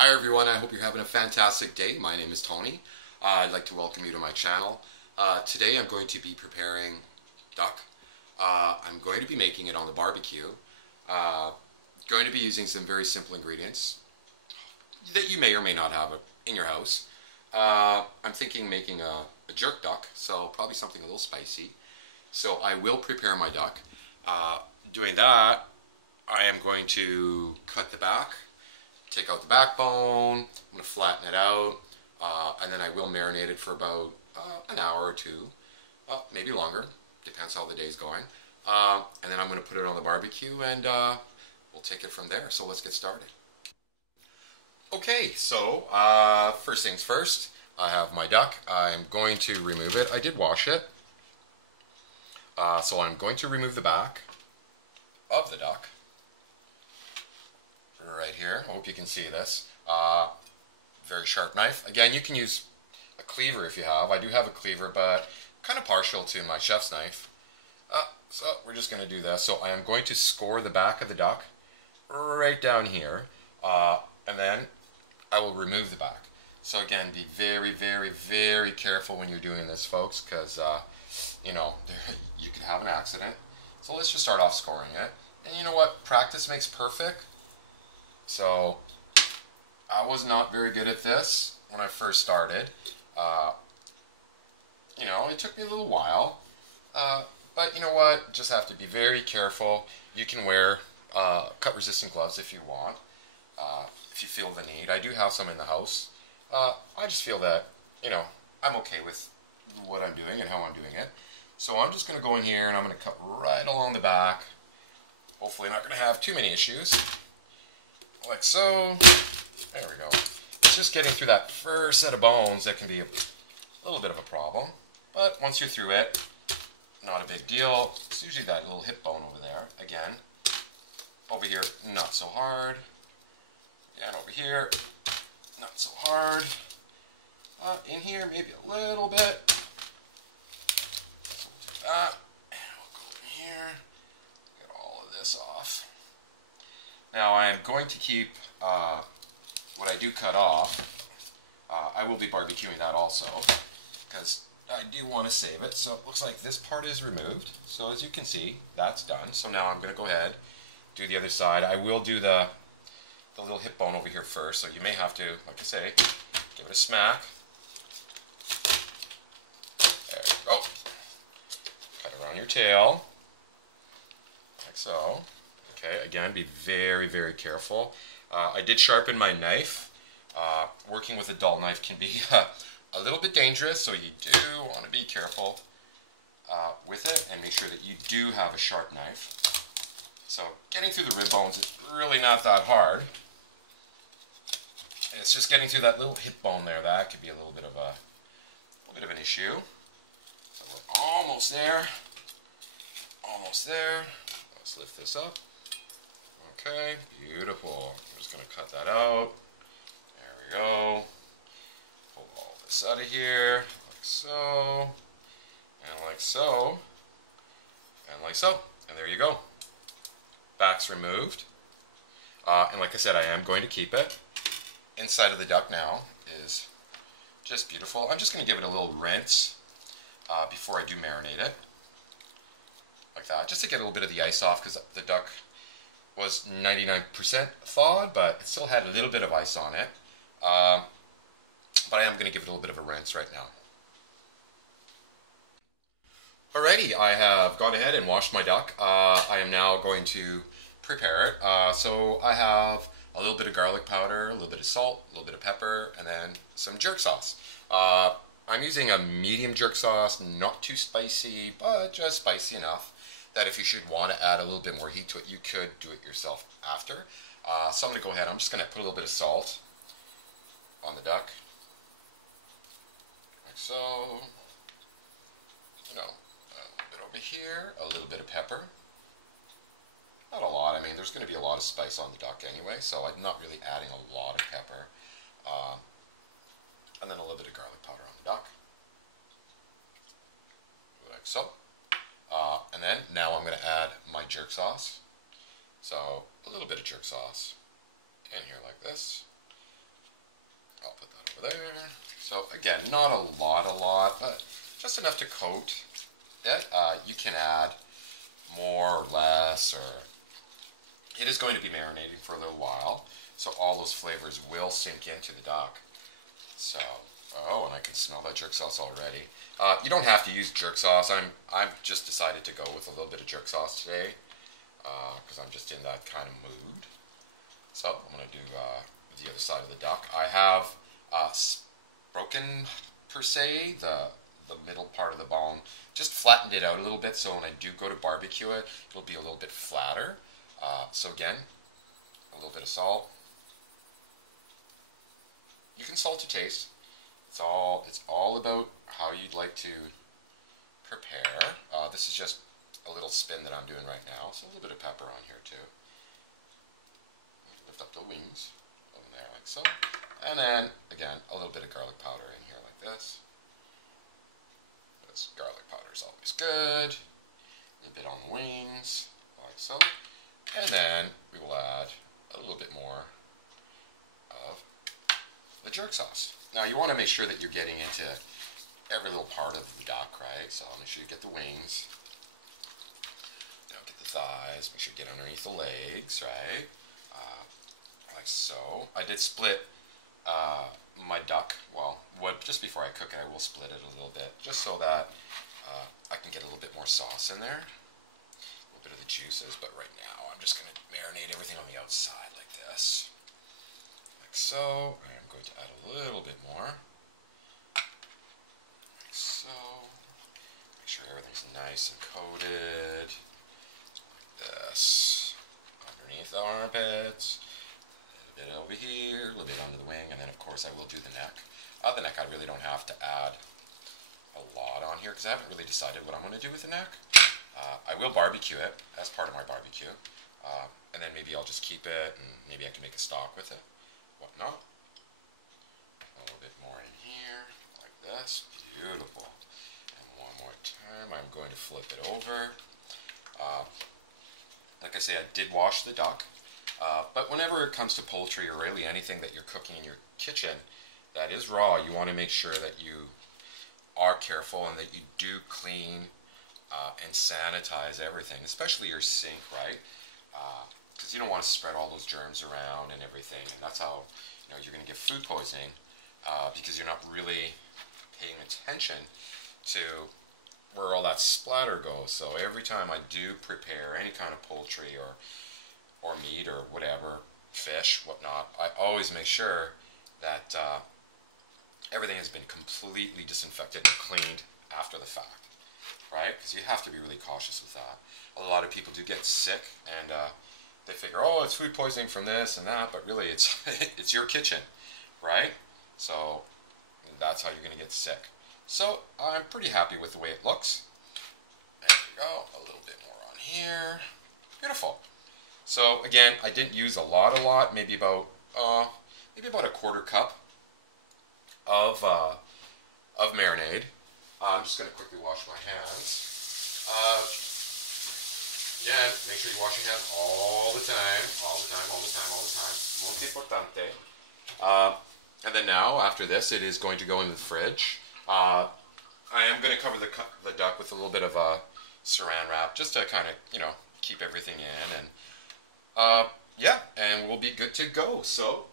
Hi everyone, I hope you're having a fantastic day. My name is Tony. I'd like to welcome you to my channel. Today I'm going to be preparing duck. I'm going to be making it on the barbecue. Going to be using some very simple ingredients that you may or may not have in your house. I'm thinking making a jerk duck, so probably something a little spicy. So I will prepare my duck. Doing that, I am going to cut the back, take out the backbone. I'm going to flatten it out, and then I will marinate it for about an hour or two, maybe longer, depends how the day's going. And then I'm going to put it on the barbecue, and we'll take it from there. So let's get started. Okay, so first things first, I have my duck. I'm going to remove it. I did wash it. So I'm going to remove the back of the duck. Right here. I hope you can see this. Very sharp knife. Again, you can use a cleaver if you have. I do have a cleaver, but I'm kind of partial to my chef's knife. So we're just going to do this. So I am going to score the back of the duck right down here, and then I will remove the back. So again, be very, very, very careful when you're doing this, folks, because you know, you could have an accident. So let's just start off scoring it. And you know what? Practice makes perfect. So I was not very good at this when I first started. You know, it took me a little while. But you know what? Just have to be very careful. You can wear cut-resistant gloves if you want, if you feel the need. I do have some in the house. I just feel that, you know, I'm okay with what I'm doing and how I'm doing it. So I'm just going to go in here and I'm going to cut right along the back. Hopefully not going to have too many issues. Like so. There we go. It's just getting through that first set of bones that can be a little bit of a problem. But once you're through it, not a big deal. It's usually that little hip bone over there. Again, over here, not so hard. And over here, not so hard. In here, maybe a little bit. So we'll do that. And we'll go in here. Get all of this off. Now I am going to keep what I do cut off. I will be barbecuing that also, because I do want to save it. So it looks like this part is removed. So as you can see, that's done. So now I'm going to go ahead, do the other side. I will do the little hip bone over here first. So you may have to, like I say, give it a smack. There you go. Cut around your tail, like so. Okay, again, be very, very careful. I did sharpen my knife. Working with a dull knife can be a little bit dangerous, so you do want to be careful with it and make sure that you do have a sharp knife. So getting through the rib bones is really not that hard. It's just getting through that little hip bone there. That could be a little bit of an issue. So we're almost there. Almost there. Let's lift this up. Okay, beautiful. I'm just going to cut that out. There we go. Pull all this out of here, like so, and like so, and like so. And there you go. Back's removed. And like I said, I am going to keep it. Inside of the duck now is just beautiful. I'm just going to give it a little rinse before I do marinate it. Like that, just to get a little bit of the ice off, because the duck was 99% thawed, but it still had a little bit of ice on it. But I am going to give it a little bit of a rinse right now. Alrighty, I have gone ahead and washed my duck. I am now going to prepare it. So I have a little bit of garlic powder, a little bit of salt, a little bit of pepper, and then some jerk sauce. I'm using a medium jerk sauce, not too spicy, but just spicy enough that if you should want to add a little bit more heat to it, you could do it yourself after. So I'm going to go ahead, I'm just going to put a little bit of salt on the duck. Like so. You know, a little bit over here, a little bit of pepper. Not a lot, I mean, there's going to be a lot of spice on the duck anyway, so I'm not really adding a lot of pepper. And then a little bit of garlic powder on the duck. Like so. And then now I'm going to add my jerk sauce. So a little bit of jerk sauce in here like this. I'll put that over there. So again, not a lot, but just enough to coat it. You can add more or less, or it is going to be marinating for a little while, so all those flavors will sink into the duck. So, oh, and I can smell that jerk sauce already. You don't have to use jerk sauce. I've just decided to go with a little bit of jerk sauce today because I'm just in that kind of mood. So I'm going to do the other side of the duck. I have broken per se the middle part of the bone, just flattened it out a little bit so when I do go to barbecue it, it'll be a little bit flatter. So again, a little bit of salt. You can salt to taste. It's all about how you'd like to prepare. This is just a little spin that I'm doing right now, so a little bit of pepper on here too. Lift up the wings over there like so. And then, again, a little bit of garlic powder in here like this. This garlic powder is always good. A bit on the wings, like so. And then we will add a little bit more of the jerk sauce. Now you want to make sure that you're getting into every little part of the duck, right? So make sure you get the wings. Now get the thighs. Make sure you get underneath the legs, right? Like so. I did split my duck. Well, just before I cook it, I will split it a little bit, just so that I can get a little bit more sauce in there. A little bit of the juices, but right now I'm just going to marinate everything on the outside like this. Like so. I'm going to add a little bit more. Like so. Make sure everything's nice and coated. Like this. Underneath the armpits. A little bit over here. A little bit under the wing. And then of course I will do the neck. The neck I really don't have to add a lot on here because I haven't really decided what I'm going to do with the neck. I will barbecue it as part of my barbecue. And then maybe I'll just keep it and maybe I can make a stock with it. Whatnot. A little bit more in here, like this. Beautiful. And one more time, I'm going to flip it over. Like I say, I did wash the duck. But whenever it comes to poultry or really anything that you're cooking in your kitchen that is raw, you want to make sure that you are careful and that you do clean and sanitize everything, especially your sink, right? Because you don't want to spread all those germs around and everything, and that's how you're going to get food poisoning because you're not really paying attention to where all that splatter goes. So every time I do prepare any kind of poultry or meat or whatever, fish, whatnot, I always make sure that everything has been completely disinfected and cleaned after the fact, right? Because you have to be really cautious with that. A lot of people do get sick and they figure, oh, it's food poisoning from this and that, but really it's it's your kitchen, right? So that's how you're going to get sick. So I'm pretty happy with the way it looks. There we go, a little bit more on here. Beautiful. So again, I didn't use a lot, maybe about a quarter cup of marinade. I'm just going to quickly wash my hands. Again, make sure you wash your hands all the time. Muy importante. And then now, after this, it is going to go in the fridge. I am going to cover the duck with a little bit of a saran wrap, just to kind of, keep everything in. And yeah, and we'll be good to go. So,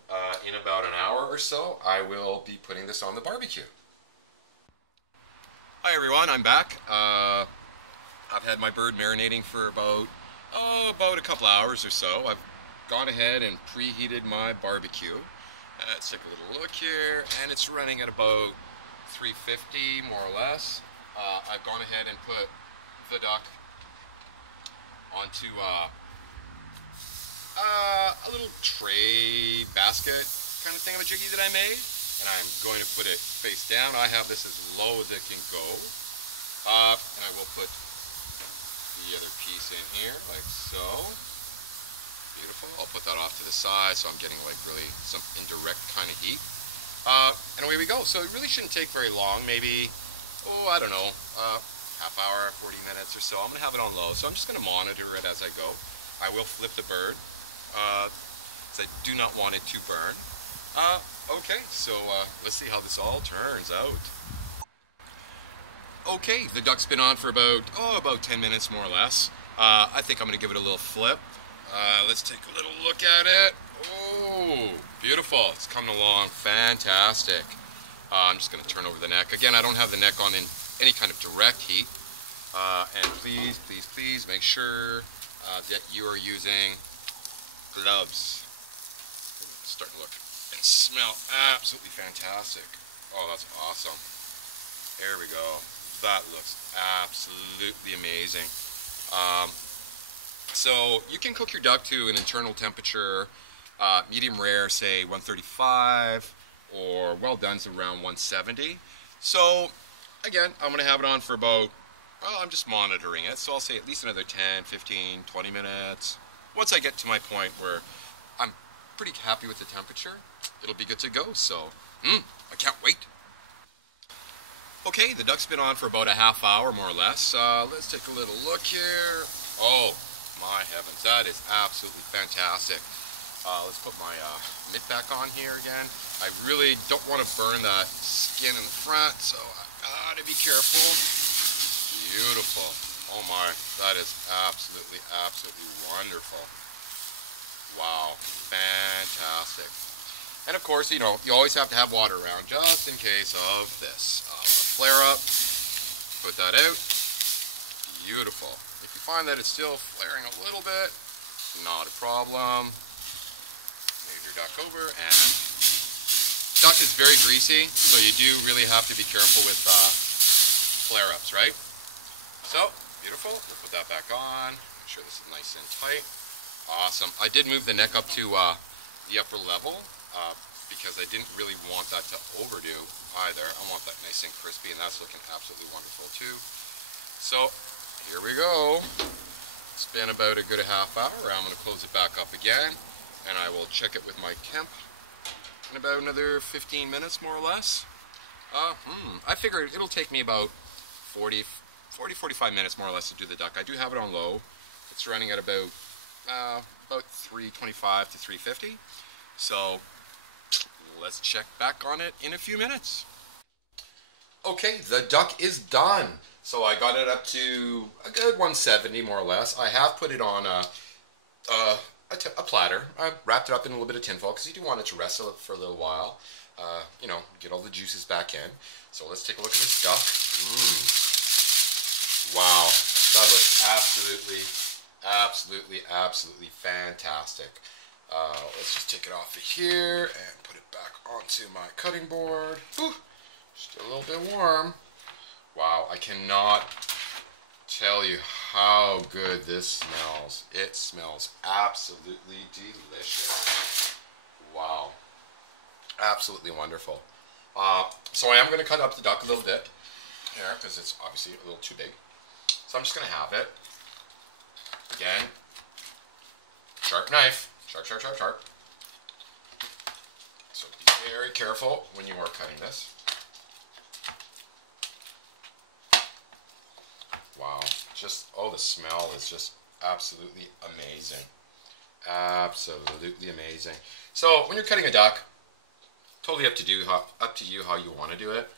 in about an hour or so, I will be putting this on the barbecue. Hi everyone, I'm back. I've had my bird marinating for about a couple hours or so. I've gone ahead and preheated my barbecue. Let's take a little look here, and it's running at about 350 more or less. I've gone ahead and put the duck onto a little tray basket kind of thingamajiggy that I made, and I'm going to put it face down. I have this as low as it can go, and I will put the other piece in here like so. Beautiful. I'll put that off to the side so I'm getting like really some indirect kind of heat, and away we go. So it really shouldn't take very long, maybe I don't know, half hour, 40 minutes or so. I'm going to have it on low, so I'm just going to monitor it as I go. I will flip the bird, because I do not want it to burn. Okay, so let's see how this all turns out. Okay, the duck's been on for about 10 minutes more or less. I think I'm gonna give it a little flip. Let's take a little look at it. Oh, beautiful. It's coming along fantastic. I'm just gonna turn over the neck. Again, I don't have the neck on in any kind of direct heat. And please, please, please make sure that you are using gloves. It's starting to look and smell absolutely fantastic. Oh, that's awesome. There we go. That looks absolutely amazing. So you can cook your duck to an internal temperature, medium rare, say 135, or well done's around 170. So again, I'm going to have it on for about, well, I'm just monitoring it, so I'll say at least another 10, 15, 20 minutes. Once I get to my point where I'm pretty happy with the temperature, it'll be good to go. So, I can't wait. Okay, the duck's been on for about a half hour, more or less. Let's take a little look here. Oh, my heavens, that is absolutely fantastic. Let's put my mitt back on here again. I really don't want to burn that skin in the front, so I gotta be careful. Beautiful. Oh my, that is absolutely, absolutely wonderful. Wow, fantastic. And of course, you know, you always have to have water around just in case of this. Flare up, put that out. Beautiful. If you find that it's still flaring a little bit, not a problem. Move your duck over, and duck is very greasy, so you do really have to be careful with flare-ups, right? So, beautiful. We'll put that back on. Make sure this is nice and tight. Awesome. I did move the neck up to the upper level because I didn't really want that to overdo either. I want that nice and crispy, and that's looking absolutely wonderful too. So here we go. It's been about a good half hour. I'm going to close it back up again, and I will check it with my temp in about another 15 minutes, more or less. I figure it'll take me about 45 minutes more or less to do the duck. I do have it on low. It's running at about 325 to 350. So let's check back on it in a few minutes. Okay, the duck is done. So I got it up to a good 170 more or less. I have put it on a platter. I wrapped it up in a little bit of tinfoil because you do want it to rest for a little while. You know, get all the juices back in. So let's take a look at this duck. Wow, that looks absolutely fantastic. Let's just take it off of here and put it back onto my cutting board. Whew, still a little bit warm. Wow, I cannot tell you how good this smells. It smells absolutely delicious. Wow, absolutely wonderful. So I am going to cut up the duck a little bit here because it's obviously a little too big. So I'm just going to have it. Again, sharp knife. Sharp. So be very careful when you are cutting this. Wow, the smell is just absolutely amazing. Absolutely amazing. So when you're cutting a duck, totally up to you how you want to do it.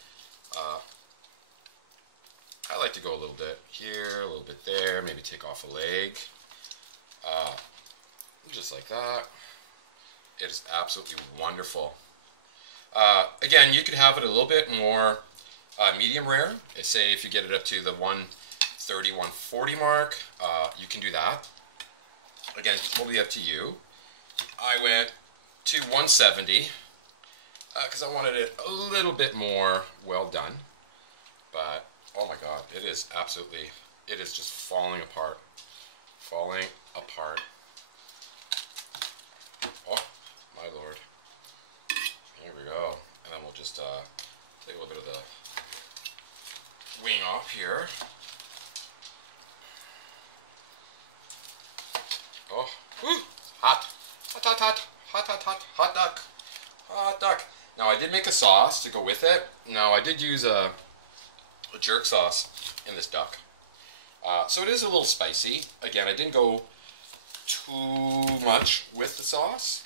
I like to go a little bit here, a little bit there, maybe take off a leg. Just like that. It is absolutely wonderful. Again, you could have it a little bit more medium rare. Say if you get it up to the 130, 140 mark, you can do that. Again, it's totally up to you. I went to 170 because I wanted it a little bit more well done. But oh my God, it is just falling apart. Falling apart. Oh, my Lord. Here we go. And then we'll just take a little bit of the wing off here. Oh, whew, hot. Hot duck. Hot duck. Now I did make a sauce to go with it. Now I did use a jerk sauce in this duck. So it is a little spicy. Again, I didn't go too much with the sauce.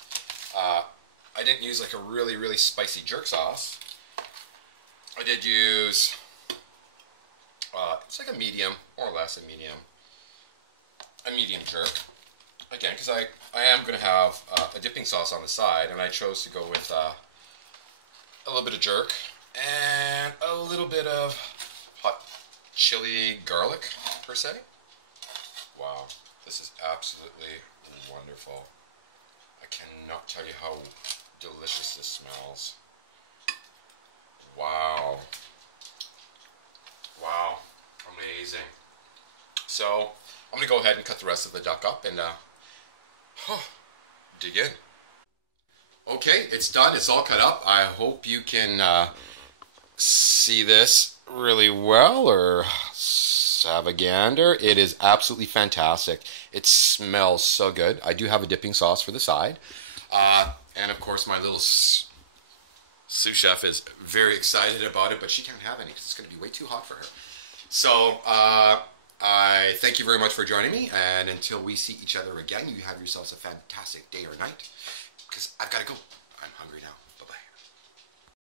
I didn't use like a really, really spicy jerk sauce. I did use, it's like a medium, more or less a medium jerk. Again, because I am going to have a dipping sauce on the side, and I chose to go with a little bit of jerk and a little bit of hot chili garlic, per se. Wow, this is absolutely wonderful. I cannot tell you how delicious this smells. Wow. Wow, amazing. So, I'm going to go ahead and cut the rest of the duck up and dig in. Okay, it's done. It's all cut up. I hope you can see this really well, or have a gander. It is absolutely fantastic. It smells so good. I do have a dipping sauce for the side. And of course my little sous chef is very excited about it, but she can't have any because it's going to be way too hot for her. So I thank you very much for joining me, and until we see each other again, you have yourselves a fantastic day or night, because I've got to go. I'm hungry now. Bye-bye.